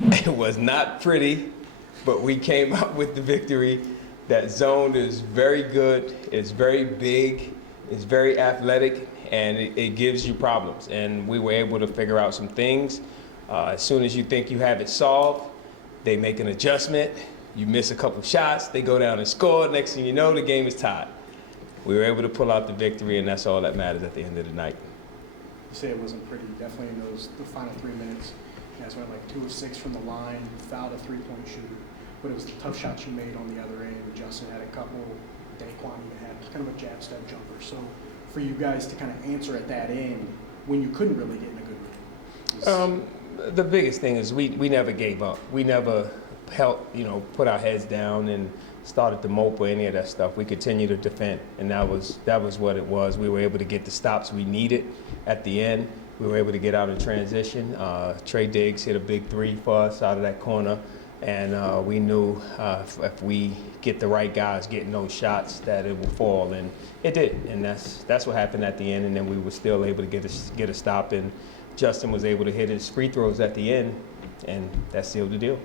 It was not pretty, but we came up with the victory. That zone is very good, it's very big, it's very athletic, and it gives you problems. And we were able to figure out some things. As soon as you think you have it solved, they make an adjustment, you miss a couple shots, they go down and score, next thing you know, the game is tied. We were able to pull out the victory, and that's all that matters at the end of the night. You say it wasn't pretty, definitely in the final 3 minutes. You guys went like 2 of 6 from the line, fouled a three-point shooter, but it was the tough shots you made on the other end. Justin had a couple, Daquan even had kind of a jab step jumper. So for you guys to kind of answer at that end when you couldn't really get in a good rhythm. The biggest thing is we never gave up. We never put our heads down and started to mope or any of that stuff. We continued to defend, and that was what it was. We were able to get the stops we needed at the end. We were able to get out in transition. Trey Diggs hit a big three for us out of that corner, and we knew if we get the right guys getting those shots that it will fall, and it did. And that's what happened at the end. And then we were still able to get a stop, and Justin was able to hit his free throws at the end, and that sealed the deal.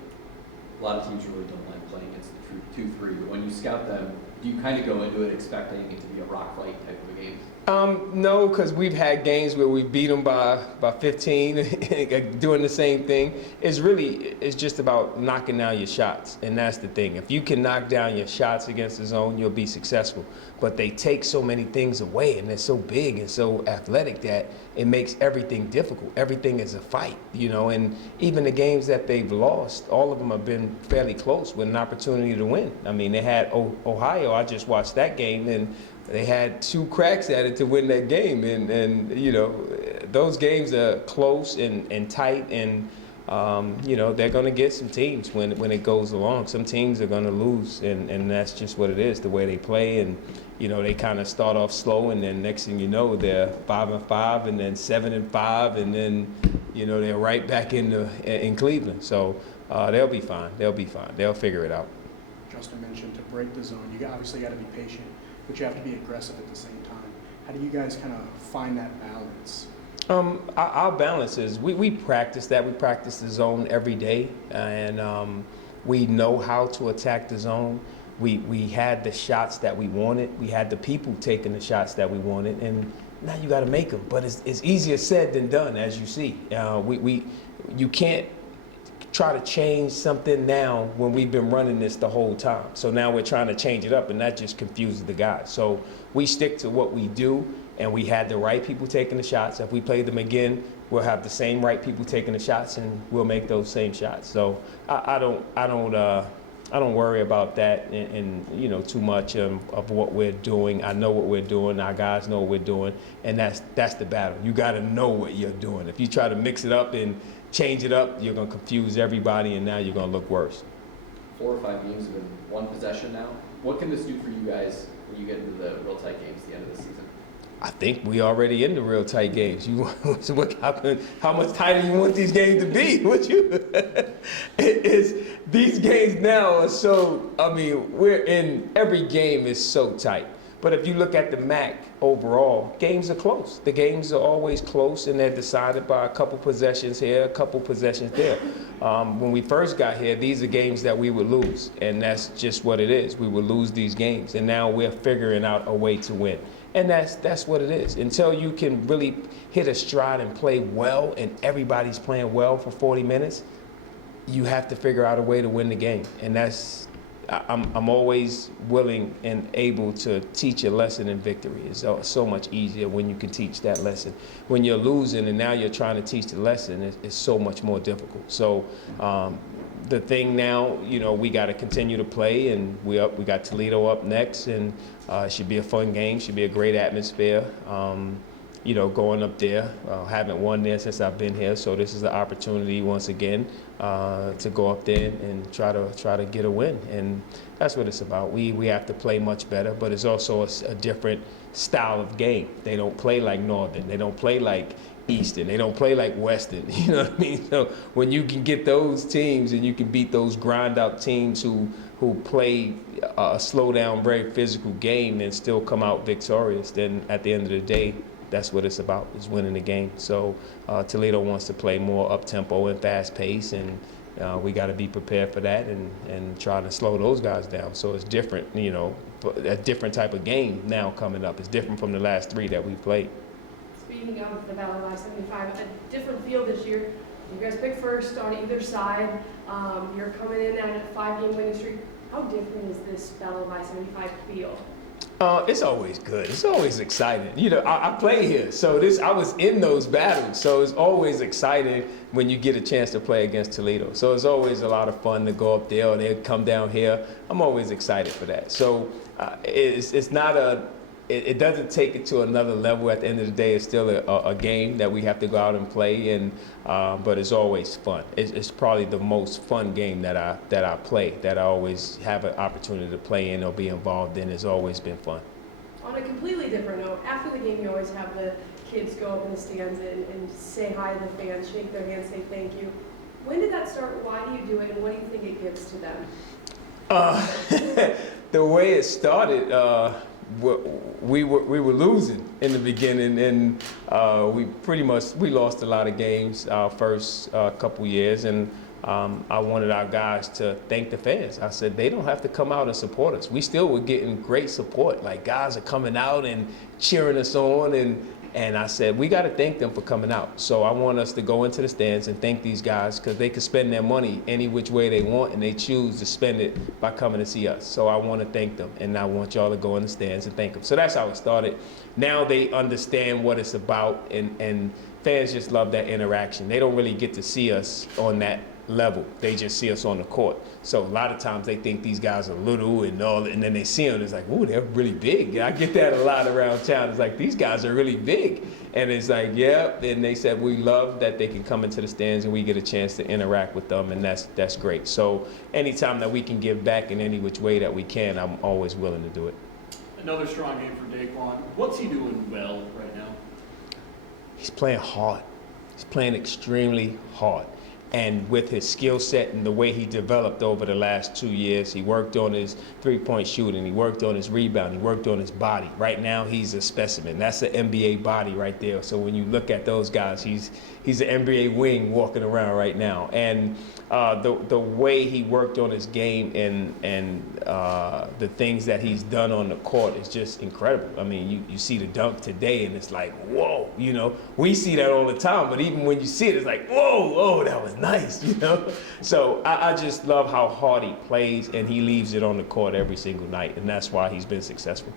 A lot of teams really don't like playing against the 2-3, but when you scout them, do you kind of go into it expecting it to be a rock fight type of a game? No, because we've had games where we beat them by 15, doing the same thing. It's just about knocking down your shots, and that's the thing. If you can knock down your shots against the zone, you'll be successful. But they take so many things away, and they're so big and so athletic that it makes everything difficult. Everything is a fight, and even the games that they've lost, all of them have been fairly close with an opportunity to win. I mean, they had Ohio. I just watched that game, and they had 2 cracks at it to win that game, and those games are close and tight, and they're going to get some teams when it goes along. Some teams are going to lose, and that's just what it is, the way they play. And they kind of start off slow, and then next thing you know, they're 5-5, and then 7-5, and then they're right back in Cleveland. So they'll be fine. They'll figure it out. Justin mentioned to break the zone, you obviously got to be patient, but you have to be aggressive at the same time. How do you guys kind of find that balance? Our balance is we practice that. We practice the zone every day, and we know how to attack the zone. We had the shots that we wanted. We had the people taking the shots that we wanted, and now you got to make them. But it's easier said than done, as you see. You can't try to change something now when we've been running this the whole time. So now we're trying to change it up, and that just confuses the guys. So we stick to what we do, and we had the right people taking the shots. If we play them again, we'll have the same right people taking the shots, and we'll make those same shots. So I don't worry about that and too much of what we're doing. I know what we're doing. Our guys know what we're doing, and that's the battle. You got to know what you're doing. If you try to mix it up and change it up, you're going to confuse everybody, and now you're going to look worse. 4 or 5 games have been one possession now. What can this do for you guys when you get into the real tight games at the end of the season? I think we already in the real tight games. How much tighter you want these games to be? These games now are so, we're in, every game is so tight. But if you look at the MAC overall, games are close. The games are always close, and they're decided by a couple possessions here, a couple possessions there. When we first got here, these are games that we would lose, and that's just what it is. We would lose these games, and now we're figuring out a way to win. And that's what it is. Until you can really hit a stride and play well, and everybody's playing well for 40 minutes, you have to figure out a way to win the game. And I'm always willing and able to teach a lesson in victory. It's so much easier when you can teach that lesson. When you're losing and now you're trying to teach the lesson, it's so much more difficult. So the thing now, we got to continue to play, and we got Toledo up next, and it should be a fun game, should be a great atmosphere. Going up there, haven't won there since I've been here, so this is the opportunity once again to go up there and try to get a win, and that's what it's about. We have to play much better, but it's also a different style of game. They don't play like Northern, they don't play like Eastern, they don't play like Western. You know what I mean? So when you can get those teams and you can beat those grind out teams who play a slow down, very physical game and still come out victorious, then at the end of the day, that's what it's about, is winning the game. So Toledo wants to play more up-tempo and fast-pace, and we got to be prepared for that and try to slow those guys down. So it's different, a different type of game now coming up. It's different from the last 3 that we played. Speaking of the Battle of I-75, a different field this year. You guys picked first on either side. You're coming in at a 5-game winning streak. How different is this Battle of I-75 feel? It's always good. It's always exciting. I play here, so I was in those battles, so it's always exciting when you get a chance to play against Toledo. So it's always a lot of fun to go up there, or they come down here. I'm always excited for that. So it's not it doesn't take it to another level. At the end of the day, it's still a game that we have to go out and play, but it's always fun. It's probably the most fun game that I play, that I always have an opportunity to play in or be involved in. It's always been fun. On a completely different note, after the game, you always have the kids go up in the stands and say hi to the fans, shake their hands, say thank you. When did that start? Why do you do it, and what do you think it gives to them? The way it started, we were losing in the beginning, and we lost a lot of games our first couple years, and I wanted our guys to thank the fans. I said they don't have to come out and support us. We still were getting great support. Like, guys are coming out and cheering us on, and I said we got to thank them for coming out. So I want us to go into the stands and thank these guys, because they can spend their money any which way they want, and they choose to spend it by coming to see us. So I want to thank them, and I want y'all to go in the stands and thank them. So that's how it started. Now they understand what it's about, and fans just love that interaction. They don't really get to see us on that level. They just see us on the court. So a lot of times they think these guys are little and all, and then they see them, it's like, ooh, they're really big. I get that a lot around town. It's like, these guys are really big. And it's like, yeah. And they said, we love that they can come into the stands and we get a chance to interact with them, and that's great. So anytime that we can give back in any which way that we can, I'm always willing to do it. Another strong game for Daquan. What's he doing well right now? He's playing hard. He's playing extremely hard. And with his skill set and the way he developed over the last 2 years, he worked on his three-point shooting, he worked on his rebound, he worked on his body. Right now, he's a specimen. That's an NBA body right there. So when you look at those guys, he's an NBA wing walking around right now. And the way he worked on his game and the things that he's done on the court is just incredible. I mean, you see the dunk today, and it's like, whoa, we see that all the time. But even when you see it, it's like, whoa, oh, that was nice, So I just love how hard he plays, and he leaves it on the court every single night, and that's why he's been successful.